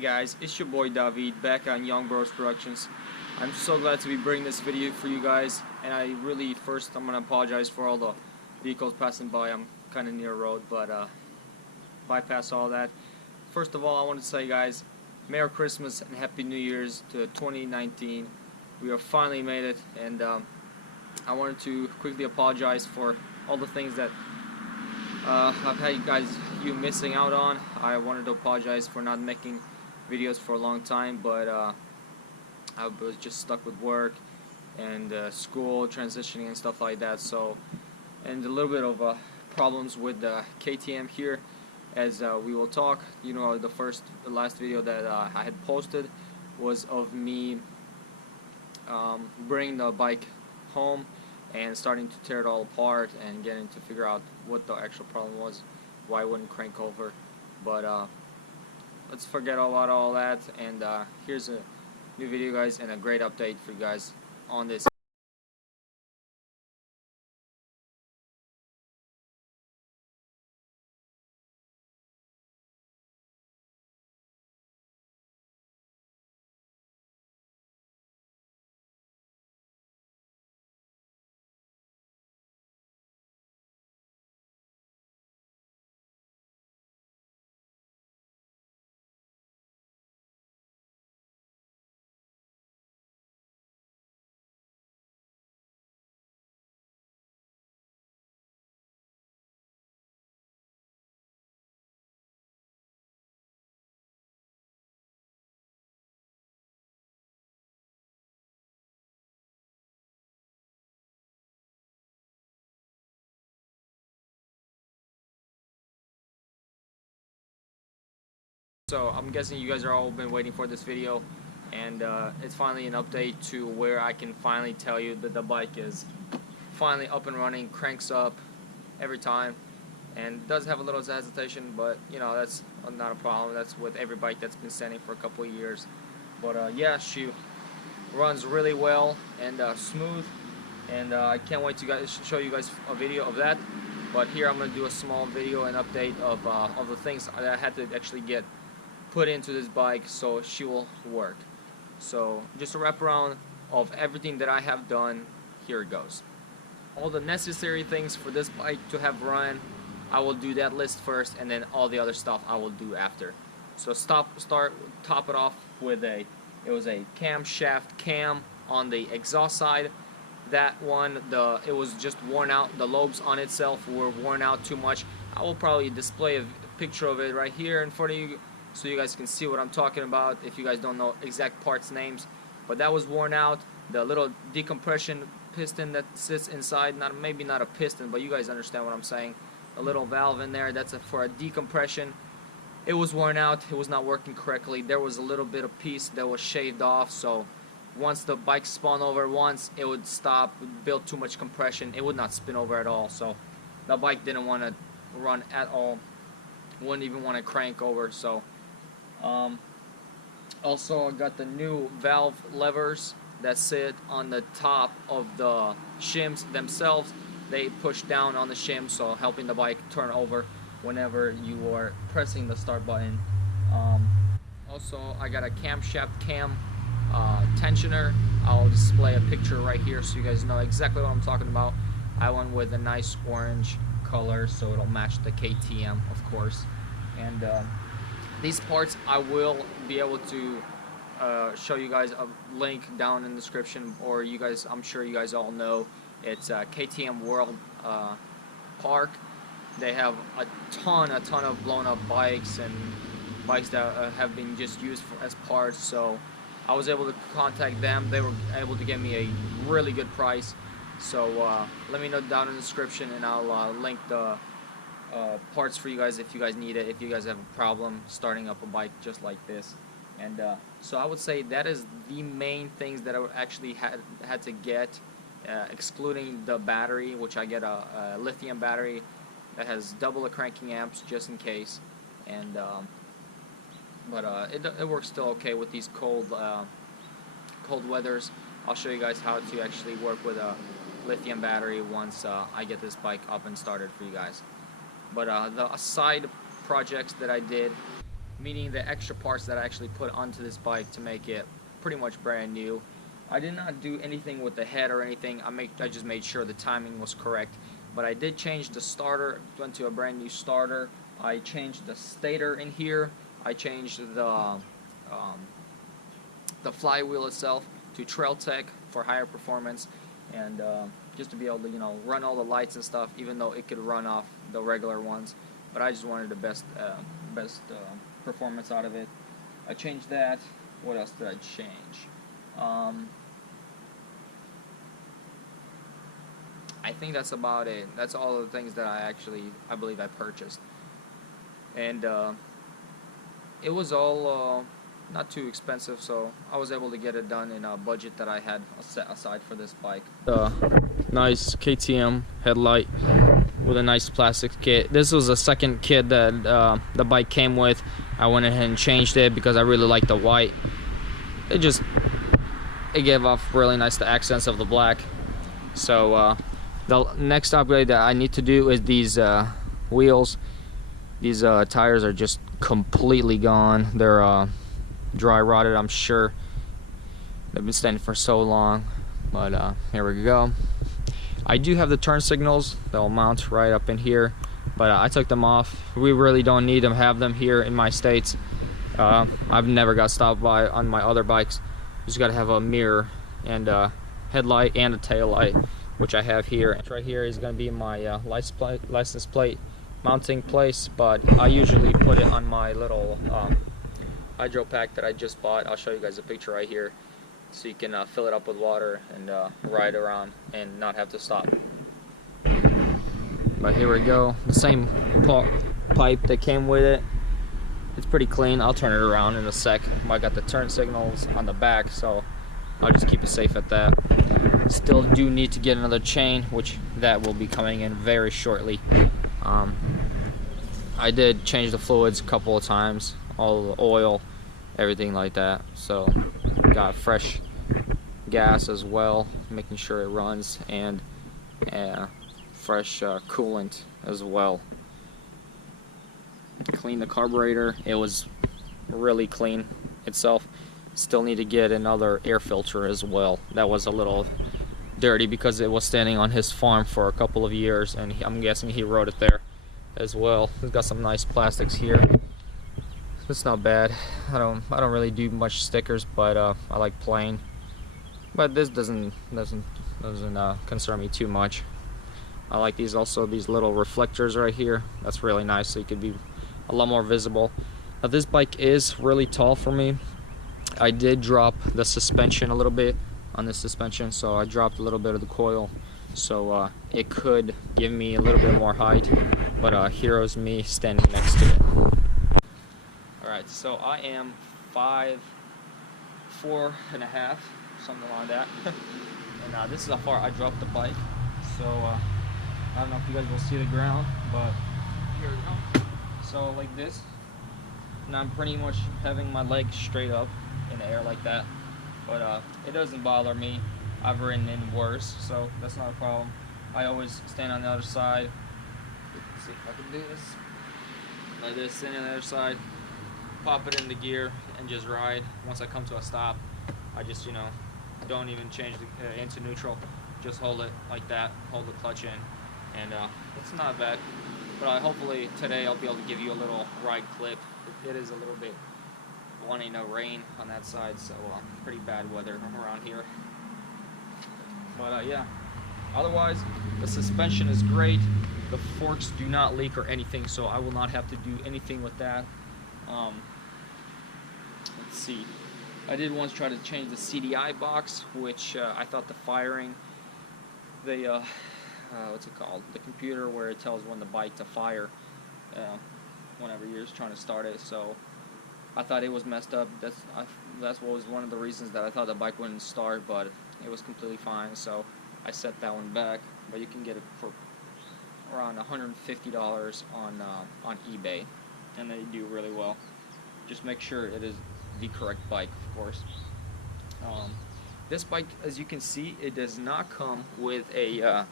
guys, it's your boy David back on Young Bros Productions. I'm so glad to be bringing this video for you guys, and I'm gonna apologize for all the vehicles passing by. I'm kind of near a road, but bypass all that. First of all, I want to say, guys, Merry Christmas and Happy New Year's to 2019. We have finally made it, and I wanted to quickly apologize for all the things that I've had you missing out on. I wanted to apologize for not making videos for a long time, but I was just stuck with work and school transitioning and stuff like that. So, and a little bit of problems with KTM here, as we will talk. You know, the last video that I had posted was of me bringing the bike home and starting to tear it all apart and getting to figure out what the actual problem was, why it wouldn't crank over. But let's forget about all that, and here's a new video, guys, and a great update for you guys on this. So I'm guessing you guys are all been waiting for this video, and it's finally an update to where I can finally tell you that the bike is finally up and running, cranks up every time, and does have a little hesitation, but you know, that's not a problem. That's with every bike that's been standing for a couple of years. But yeah, she runs really well and smooth, and I can't wait to show you guys a video of that. But here I'm going to do a small video and update of the things that I had to actually get put into this bike so she will work. So just a wraparound of everything that I have done. Here it goes. All the necessary things for this bike to have run, I will do that list first, and then all the other stuff I will do after. So top it off with it was a camshaft cam on the exhaust side. That one, it was just worn out. The lobes on itself were worn out too much. I will probably display a picture of it right here in front of you, so you guys can see what I'm talking about if you guys don't know exact parts names. But that was worn out. The little decompression piston that sits inside, maybe not a piston, but you guys understand what I'm saying. A little valve in there, that's for a decompression. It was worn out. It was not working correctly. There was a little bit of piece that was shaved off, so once the bike spun over once, it would stop, build too much compression. It would not spin over at all, so the bike didn't want to run at all. Wouldn't even want to crank over. So also I got the new valve levers that sit on the top of the shims themselves. They push down on the shim, so helping the bike turn over whenever you are pressing the start button. Also I got a camshaft cam tensioner. I'll display a picture right here so you guys know exactly what I'm talking about. I went with a nice orange color so it'll match the KTM, of course. And these parts I will be able to show you guys a link down in the description, or you guys, I'm sure you guys all know, it's KTM World Park. They have a ton of blown up bikes and bikes that have been just used as parts. So I was able to contact them. They were able to get me a really good price. So let me know down in the description, and I'll link the parts for you guys if you guys need it, if you guys have a problem starting up a bike just like this. And so I would say that is the main things that I would actually had to get, excluding the battery, which I get a lithium battery that has double the cranking amps just in case. And but it works still okay with these cold weathers. I'll show you guys how to actually work with a lithium battery once I get this bike up and started for you guys. But the side projects that I did meaning the extra parts that I actually put onto this bike to make it pretty much brand new. I did not do anything with the head or anything. I just made sure the timing was correct. But I did change the starter, went to a brand new starter. I changed the stator in here. I changed the flywheel itself to Trail Tech for higher performance, and just to be able to, you know, run all the lights and stuff, even though it could run off the regular ones. But I just wanted the best performance out of it. I changed that. What else did I change? I think that's about it. That's all the things that I believe I purchased. And it was all not too expensive, so I was able to get it done in a budget that I had set aside for this bike. Nice KTM headlight with a nice plastic kit. This was a second kit that the bike came with. I went ahead and changed it because I really like the white. It gave off really nice the accents of the black. So the next upgrade that I need to do is these wheels. These tires are just completely gone. They're dry rotted, I'm sure. They've been standing for so long. But here we go. I do have the turn signals that will mount right up in here, but I took them off. We really don't need them, have them here in my states. I've never got stopped by on my other bikes. You just gotta have a mirror and a headlight and a tail light, which I have here. Right here is gonna be my license plate mounting place, but I usually put it on my little hydro pack that I just bought. I'll show you guys a picture right here, so you can fill it up with water and ride around and not have to stop. But here we go, the same pipe that came with it. It's pretty clean. I'll turn it around in a sec. I got the turn signals on the back, so I'll just keep it safe at that. Still do need to get another chain, which that will be coming in very shortly. I did change the fluids a couple of times, all the oil, everything like that. So got fresh gas as well, making sure it runs, and fresh coolant as well. Clean the carburetor. It was really clean itself. Still need to get another air filter as well. That was a little dirty because it was standing on his farm for a couple of years, and I'm guessing he rode it there as well. It's got some nice plastics here. It's not bad. I don't really do much stickers, but I like plain. But this doesn't concern me too much. I like these little reflectors right here. That's really nice, so you could be a lot more visible. Now this bike is really tall for me. I did drop the suspension a little bit on this suspension, so I dropped a little bit of the coil, so it could give me a little bit more height, but here's me standing next to it. Alright, so I am 5'4.5", something like that. And this is how far I dropped the bike, so I don't know if you guys will see the ground, but here we go. So like this, and I'm pretty much having my legs straight up in the air like that, but it doesn't bother me. I've ridden in worse, so that's not a problem. I always stand on the other side. Let's see if I can do this. Like this, stand on the other side, pop it into gear, and just ride. Once I come to a stop, I just, you know, don't even change into neutral. Just hold it like that, hold the clutch in, and it's not bad. But hopefully today I'll be able to give you a little ride clip. It is a little bit wanting no rain on that side, so pretty bad weather around here. But yeah, otherwise the suspension is great. The forks do not leak or anything, so I will not have to do anything with that. Let's see. I did once try to change the CDI box, which I thought the firing, what's it called? The computer where it tells when the bike to fire whenever you're just trying to start it. So I thought it was messed up. That's what was one of the reasons that I thought the bike wouldn't start, but it was completely fine. So I set that one back. But you can get it for around $150 on eBay, and they do really well. Just make sure it is the correct bike, of course. This bike, as you can see, it does not come with a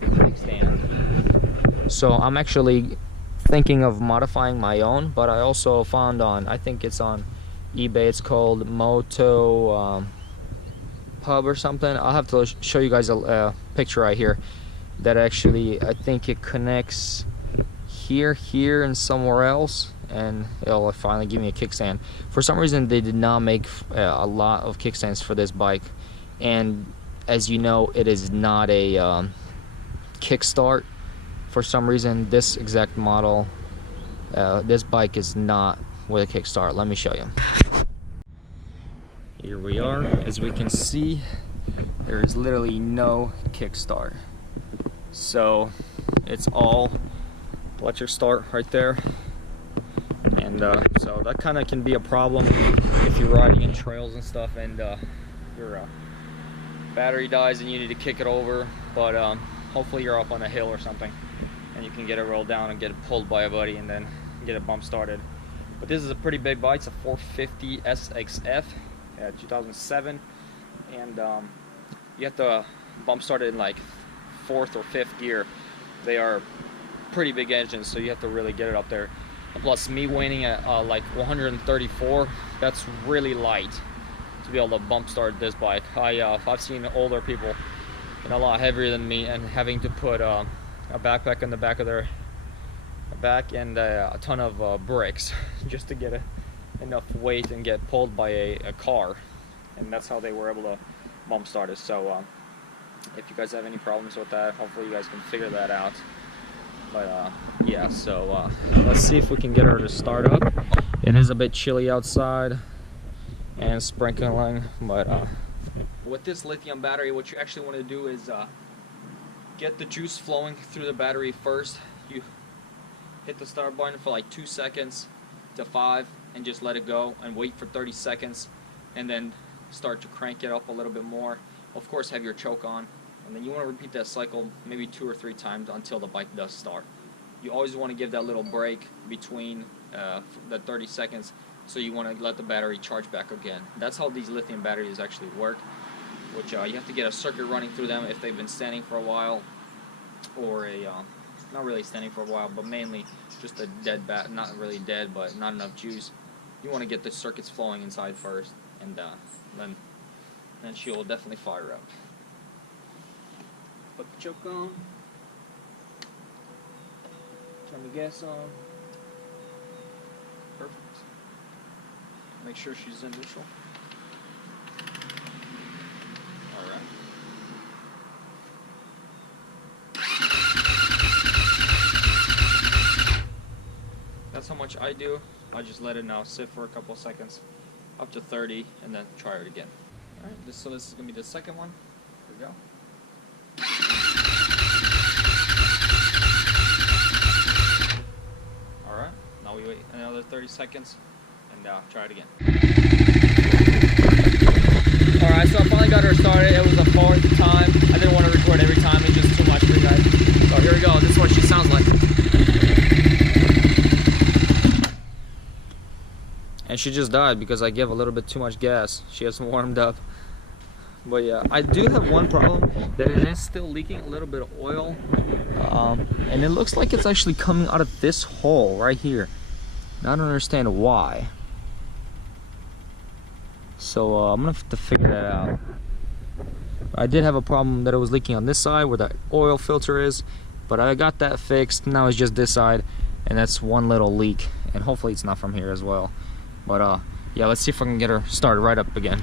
kickstand. So I'm actually thinking of modifying my own, but I also found on, I think it's on eBay, it's called Moto Hub or something. I'll have to show you guys a picture right here that actually, I think it connects here and somewhere else, and it'll finally give me a kickstand. For some reason they did not make a lot of kickstands for this bike, and as you know, it is not a kickstart. For some reason, this exact model, this bike is not with a kickstart. Let me show you. Here we are. As we can see, there is literally no kickstart. So it's all electric start right there. And so that kind of can be a problem if you're riding in trails and stuff and your battery dies and you need to kick it over. But hopefully you're up on a hill or something and you can get it rolled down and get it pulled by a buddy and then get it bump started. But this is a pretty big bike. It's a 450 SXF, 2007, and you have to bump start it in like 4th or 5th gear. They are pretty big engines, so you have to really get it up there. And plus, me weighing at like 134, that's really light to be able to bump start this bike. I've seen older people and a lot heavier than me and having to put a backpack on the back of their back and a ton of bricks just to get enough weight and get pulled by a car, and that's how they were able to bump start it. So if you guys have any problems with that, hopefully you guys can figure that out. But yeah, so let's see if we can get her to start up. It is a bit chilly outside and sprinkling, but with this lithium battery, what you actually want to do is get the juice flowing through the battery first. You hit the start button for like 2 seconds to 5 and just let it go and wait for 30 seconds and then start to crank it up a little bit more. Of course, have your choke on, and then you want to repeat that cycle maybe 2 or 3 times until the bike does start. You always want to give that little break between the 30 seconds, so you want to let the battery charge back again. That's how these lithium batteries actually work, which you have to get a circuit running through them if they've been standing for a while, or not really standing for a while, but mainly just a dead not really dead, but not enough juice. You want to get the circuits flowing inside first, and then she will definitely fire up. Put the choke on, turn the gas on. Perfect. Make sure she's in neutral. Alright. That's how much I do. I just let it now sit for a couple of seconds, up to 30, and then try it again. Alright, so this is going to be the second one. Here we go. Alright, now we wait another 30 seconds and try it again. Alright, so I finally got her started. It was the 4th time. I didn't want to record every time, it's just too much for you guys. So here we go, this is what she sounds like. And she just died because I gave a little bit too much gas. She hasn't warmed up. But yeah, I do have one problem, that it is still leaking a little bit of oil. And it looks like it's actually coming out of this hole right here. I don't understand why. So I'm gonna have to figure that out. I did have a problem that it was leaking on this side where the oil filter is, but I got that fixed. Now it's just this side, and that's one little leak, and hopefully it's not from here as well. But yeah, let's see if I can get her started right up again.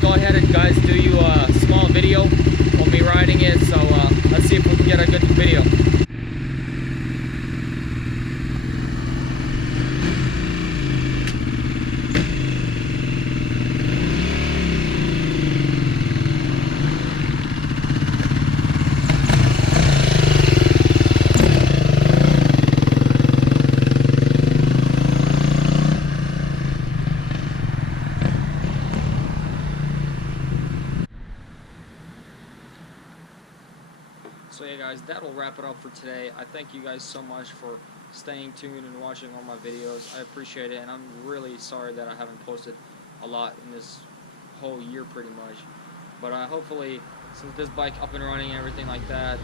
go ahead and guys do you a small video of me riding it. So let's see if we can get a good video. So yeah guys, that will wrap it up for today. I thank you guys so much for staying tuned and watching all my videos. I appreciate it, and I'm really sorry that I haven't posted a lot in this whole year pretty much. But hopefully, since this bike up and running and everything like that,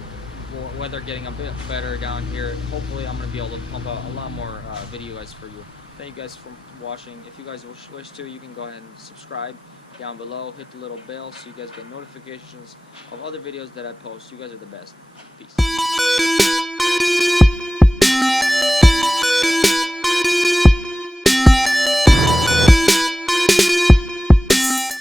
weather getting a bit better down here, hopefully I'm going to be able to pump out a lot more videos for you. Thank you guys for watching. If you guys wish to, you can go ahead and subscribe down below, hit the little bell so you guys get notifications of other videos that I post. You guys are the best. Peace.